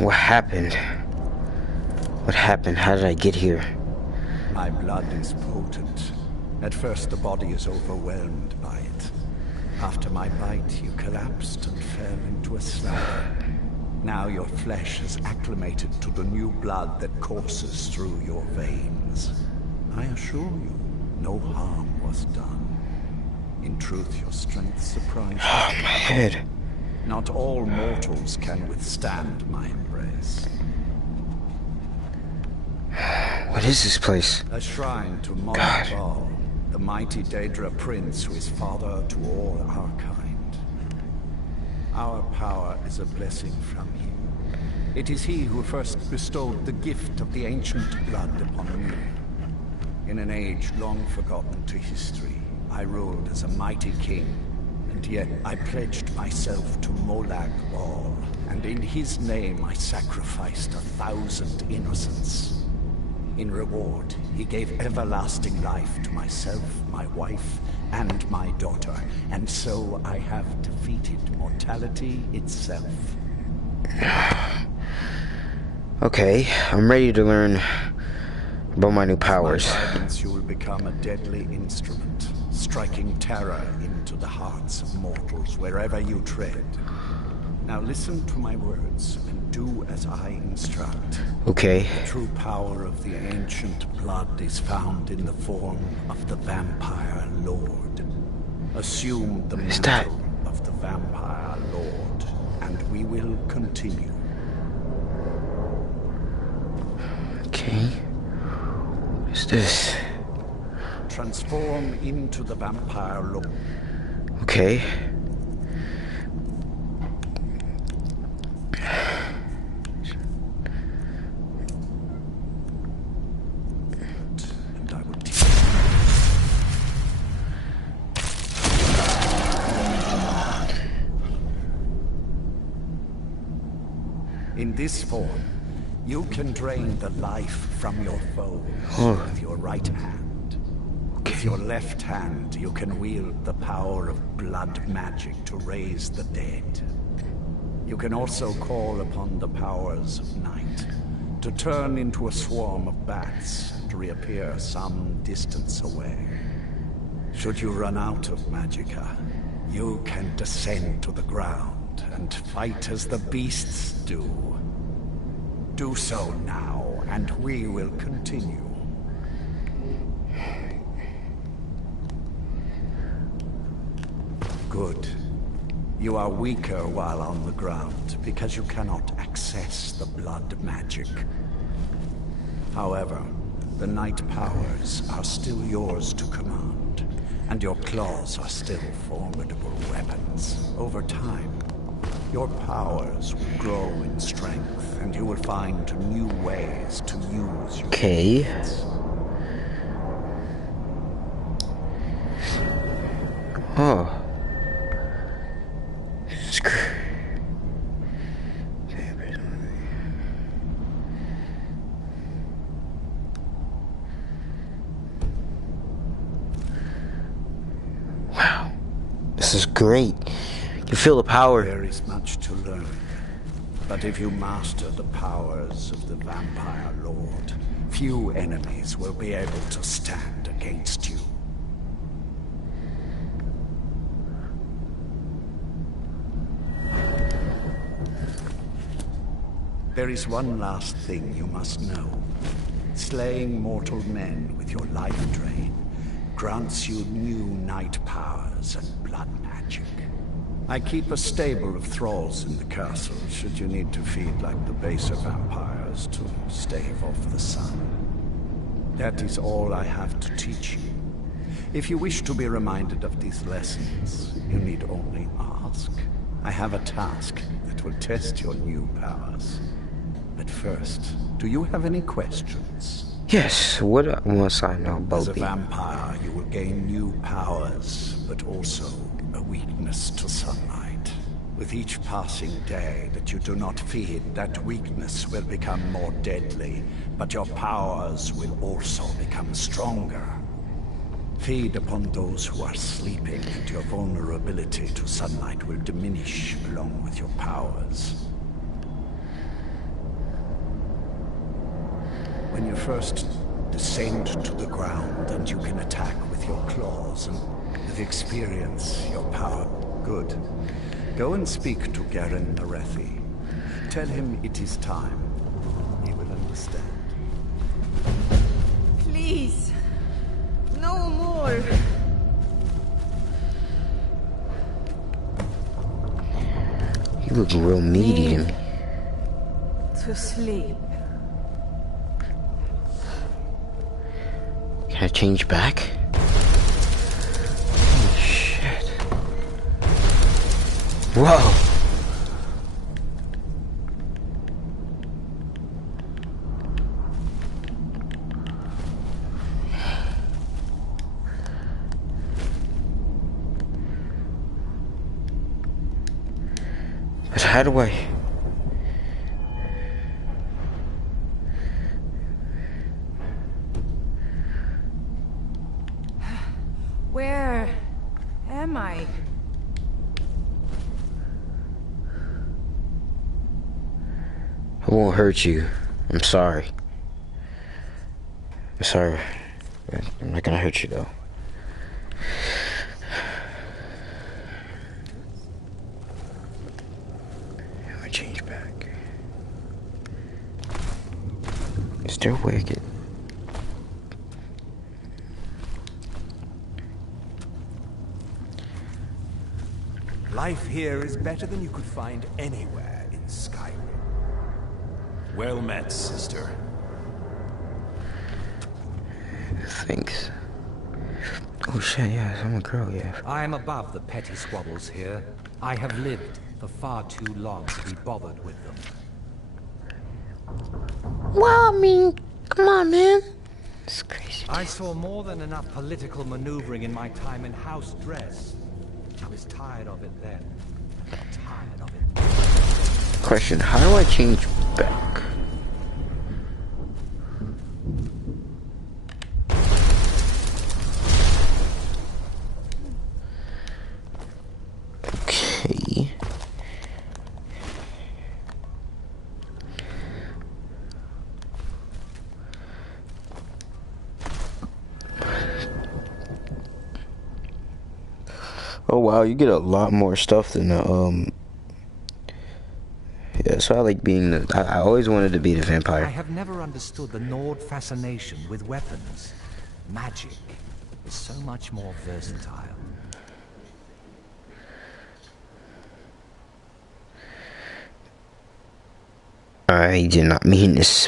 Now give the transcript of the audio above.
What happened? What happened? How did I get here? My blood is potent. At first the body is overwhelmed by it. After my bite, you collapsed and fell into a slumber. Now your flesh has acclimated to the new blood that courses through your veins. I assure you, no harm was done. In truth, your strength surprised me. Oh, my head. Not all mortals can withstand my embrace. What is this place? A shrine to Monarch Baal, the mighty Daedra prince who is father to all our kind. Our power is a blessing from him. It is he who first bestowed the gift of the ancient blood upon me. In an age long forgotten to history, I ruled as a mighty king, and yet I pledged myself to Monarch Baal, and in his name I sacrificed 1,000 innocents. In reward, he gave everlasting life to myself, my wife, and my daughter, and so I have defeated mortality itself. Okay, I'm ready to learn about my new powers. With my guidance, you will become a deadly instrument, striking terror into the hearts of mortals wherever you tread. Now listen to my words and do as I instruct. Okay. The true power of the ancient blood is found in the form of the Vampire Lord. Assume the mantle of the Vampire Lord, and we will continue. Okay. What is this? Transform into the Vampire Lord. Okay. And I will teach. In this form, you can drain the life from your foes with your right hand. With your left hand, you can wield the power of blood magic to raise the dead. You can also call upon the powers of night to turn into a swarm of bats and reappear some distance away. Should you run out of magicka, you can descend to the ground and fight as the beasts do. Do so now, and we will continue. Good. You are weaker while on the ground, because you cannot access the blood magic. However, the night powers are still yours to command, and your claws are still formidable weapons. Over time, your powers will grow in strength, and you will find new ways to use your weapons. Oh. Wow. This is great. You feel the power. There is much to learn, but if you master the powers of the Vampire Lord, few enemies will be able to stand against you. There is one last thing you must know. Slaying mortal men with your life drain grants you new night powers and blood magic. I keep a stable of thralls in the castle, should you need to feed like the baser vampires to stave off the sun. That is all I have to teach you. If you wish to be reminded of these lessons, you need only ask. I have a task that will test your new powers. But first, do you have any questions? Yes, what must I know about As a vampire, you will gain new powers, but also a weakness to sunlight. With each passing day that you do not feed, that weakness will become more deadly, but your powers will also become stronger. Feed upon those who are sleeping, and your vulnerability to sunlight will diminish along with your powers. When you first descend to the ground and you can attack with your claws and with experience your power. Good. Go and speak to Garen Narethi. Tell him it is time. He will understand. Please. No more. You look real meaty to me. To sleep. Can I change back? Oh, shit. Whoa. But how do I... Where am I? I won't hurt you. I'm sorry. I'm sorry. I'm not gonna hurt you though. I'm gonna change back. Is there a way I could... Life here is better than you could find anywhere in Skyrim. Well met, sister. Thanks. Oh shit, yeah, I'm a girl, yeah. I am above the petty squabbles here. I have lived for far too long to be bothered with them. Well, I mean, come on, man. It's crazy. I saw more than enough political maneuvering in my time in House Dress. I was tired of it then. Tired of it. Question, how do I change back? Okay. Oh wow, you get a lot more stuff than the yeah, so I like being the I always wanted to be the I vampire. have never understood the Nord fascination with weapons. Magic is so much more versatile. I did not mean this.